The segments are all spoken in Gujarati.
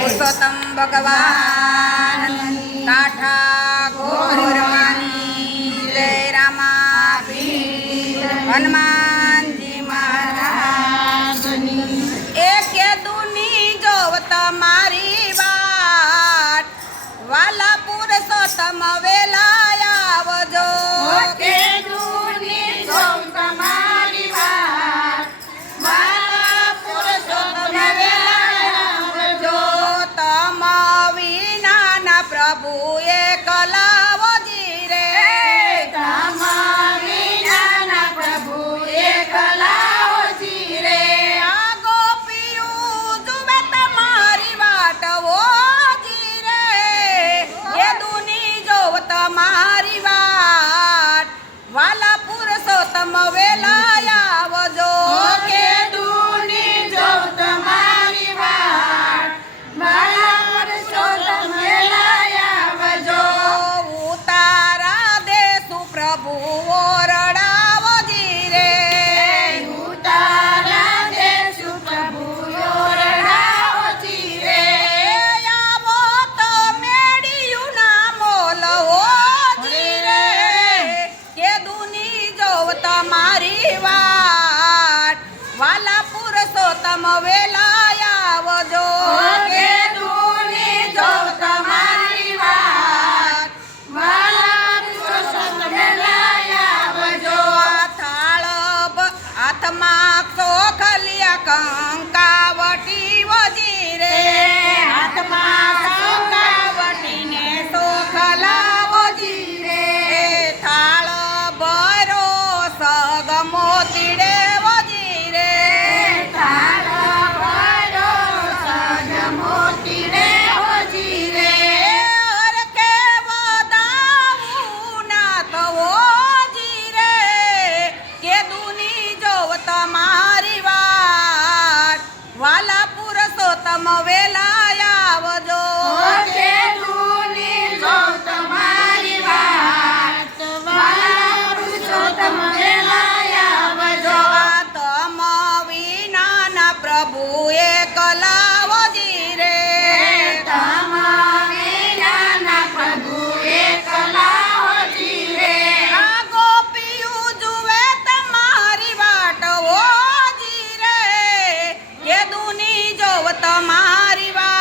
પુરુષોત્તમ ભગવાન કાઠા ઘોરવાની જય રામા પીર હનુમાનજી મહારાજની એકે દુની જોવ તમારી વાત વાલા પુરુષોત્તમ વેલા આવજો કે દુની જોવ તમારી વાત વાલા પુરુષોત્તમ વેલા આવજો તમ વિનાના પ્રભુ એકલાવજી રે તમારી નાના પ્રભુ એકલાઓજી રે આ ગોપીયું જુએ તમારી વાટ ઓજી રે એ દુની જોવ તમારી વાટ વાલા પુરુષોત્તમ વેલા આવજો કે દુની જોવ તમારી વાત વાલા પુરુષોત્તમ વેલા આવજો ઉતારા દેશુ પ્રભુ ઓરડાવજી રે ઉતારા દેશુ પ્રભુ ઓરડાઓજી રે આવો તો મેળ્યું ના મોલ ઓજી રે કે દુની જોવ તમારી વાટ વાલા પુરુષોત્તમ વેલા આવજો કે દુની જોવ તમારી વાત વાલા પુરુષોત્તમ વેલા આવજો થાળ હાથમાં ચોખલિયા કંકાવટી વજી રે હાથમાં કંકાવટીને ચોખલાવજી રે થાળ ભરો સગ મોતીડે વજી રે તારા વાળો સજ મોતી રે હોજી રે હરખે વધાવું ના થવોજી રે કે દુની જોવ તમારી વાત વાલા પુરુષોત્તમ વેલા આવજો કે દુની જોવ તમારી વાત વાલા પુરુષોત્તમ વેલા આવજો તમ વિનાના પ્રભુ એકલાવજી રે તમારી નાના પ્રભુ એકલાઓજી રે આ ગોપીયું જુએ તમારી વાટ ઓજી રે કે દુની જોવ તમારી વાત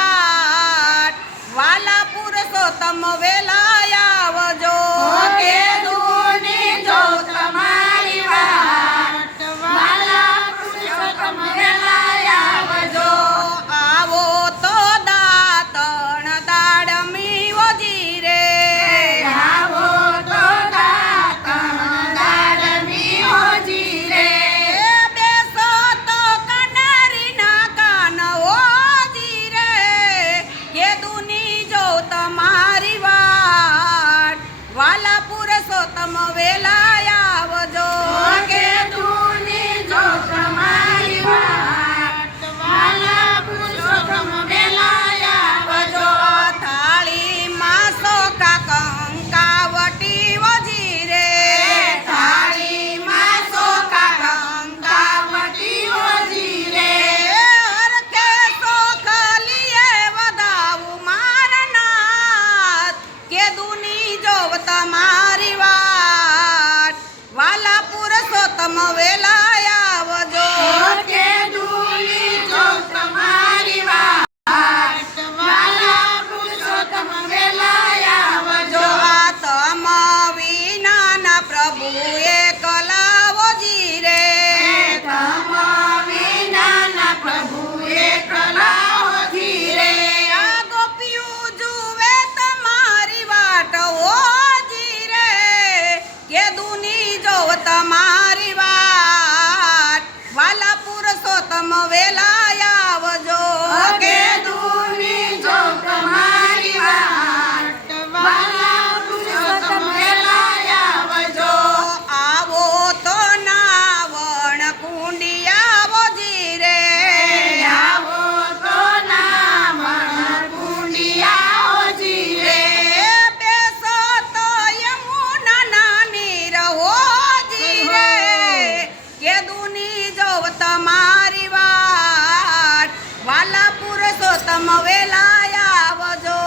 વેલા આવજો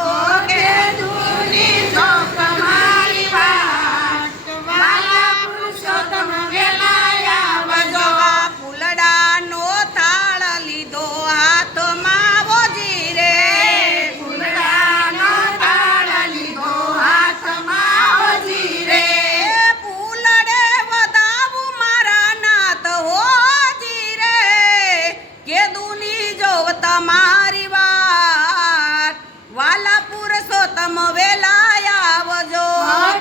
કે દૂની જો તમારી વાત વાલા પુરુષોત્તમ વેલા આવજો આ ફૂલડાનો થાળ લીધો હાથમાં વોજી રે ફૂલડાનો તાળ લીધો હાથમાં હોજી રે ફૂલડે વધાવું મારા નાથ હોજી રે કે દુની જોવ તમારી વાત વાલા પુરુષોત્તમ વેલા આવજો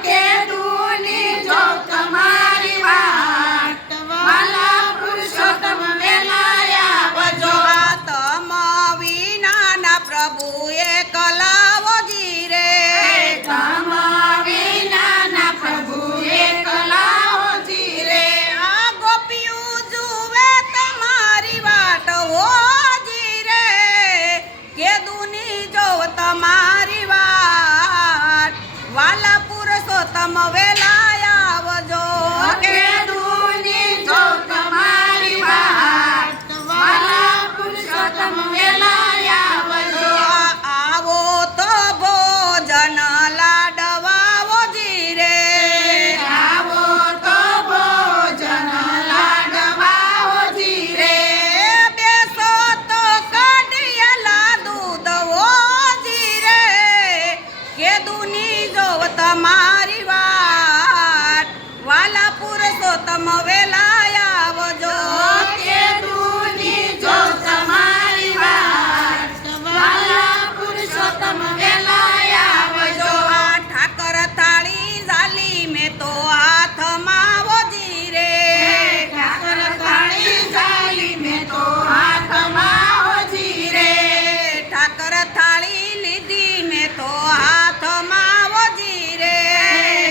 કે દૂની જો તમારી વાત વાલા પુરુષોત્તમ વેલા આવજો આ તમ વિનાના પ્રભુ એકલાવજી રે તમ વિનાના પ્રભુ એકલા હોજી રે આ ગોપિયું જુએ તમારી વાટ હોજી રે કે દુની જોવ તમારી વાટ વાલા પુરુષોત્તમ વેલા આવજો કે દૂની જો તમારી વાત વાલા પુરુષોત્તમ વેલા આવજો આવો તો ભોજન લાડવાઓજી રે આવો તો ભોજન લાડવા હોજી રે બેસો તો કઢિયેલા દૂધ હોજી રે કે દુની જોવ તમારી વાત વાલા પુરુષોત્તમ વેલા આવજો કે દૂની જો તમારી વાત વાલા પુરુષોત્તમ વેલા આવજો આ ઠાકર થાળી ઝાલી મેં તો હાથમાં વોજી રે ઠાકર થાળી ઝાલી મેં તો હાથમાં હોજી રે ઠાકર થાળી લીધી મેં તો હાથમાં વોજી રે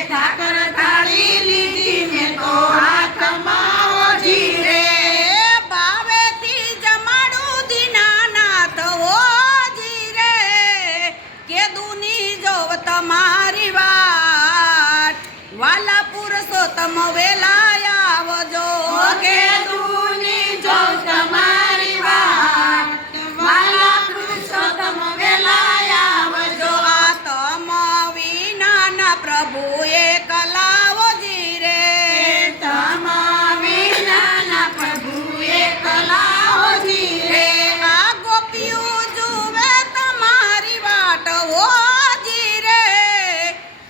ઠાકર થાળી લીધી મેં તો હાથમાં હોજી રે ભાવેથી જમાડું દીનાનાથ હોજી રે કે દુની જોવ તમારી વાટ વાલા પુરુષોત્તમ વેલા આવજો કે દૂની જો તમારી વાત વાલા પુરુષોત્તમ વેલા આવજો આ તમ વિનાના પ્રભુ એકલાવજી રે તમ વિનાના પ્રભુ એકલા હોજી રે આ ગોપિયું જુએ તમારી વાટ હોજી રે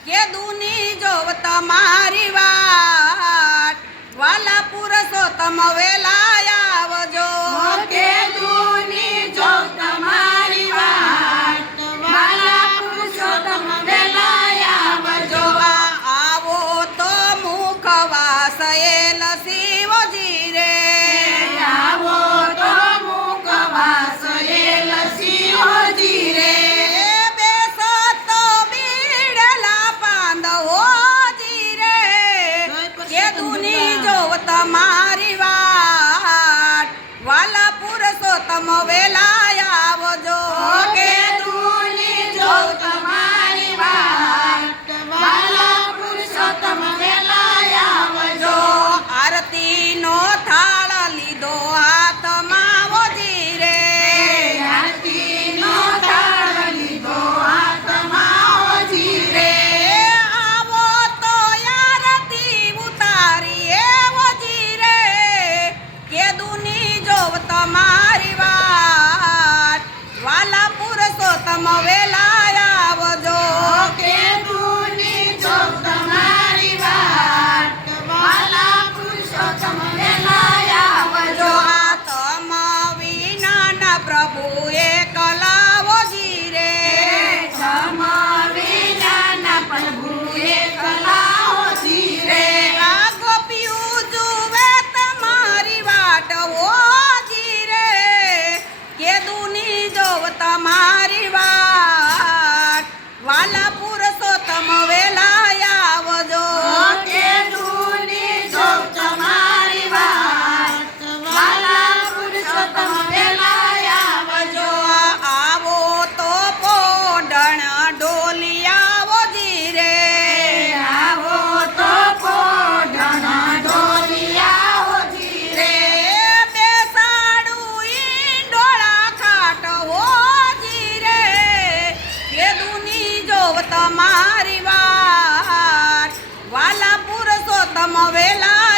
કે દુની જોવ તમારી વાટ વાલા પુરુષોત્તમ વેલા આવજો કે દૂની જો તમારી વાત વાલા પુરુષોત્તમ વેલા આવજો આવો તો મુખવાસ લસી રે આવો તો મુખવાસ લસી હોજી રે બેસો તો બીડલા પાંદ હોજી રે કે દુની જોવ તમારી વાટ વાલા પુરુષોત્તમ વેલા આવજો કે દૂની જો તમારી વાત વાલા પુરુષોત્તમ વેલા આવજો આરતીનો થાળ લીધો હાથમાં વોજી રે આરતીનો થાળ લીધો હાથમાં હોજી રે આવો તો આરતી ઉતારી એ વોજી રે કે દુની જોવ તમારી વાટ વાલા પુરુષોત્તમ વેલા આવજો કે દૂની જો તમારી વાત વાલા પુરુષોત્તમ વેલા આવજો આ તમ વિનાના પ્રભુ એકલાવજી રે તમ વિનાના પ્રભુ એકલા હોજી રે આ ગોપિયું જુએ તમારી વાટ હોજી રે કે દુની જોવ તમારી વાત તમારી વાત વાલા પુરુષોત્તમ વેલા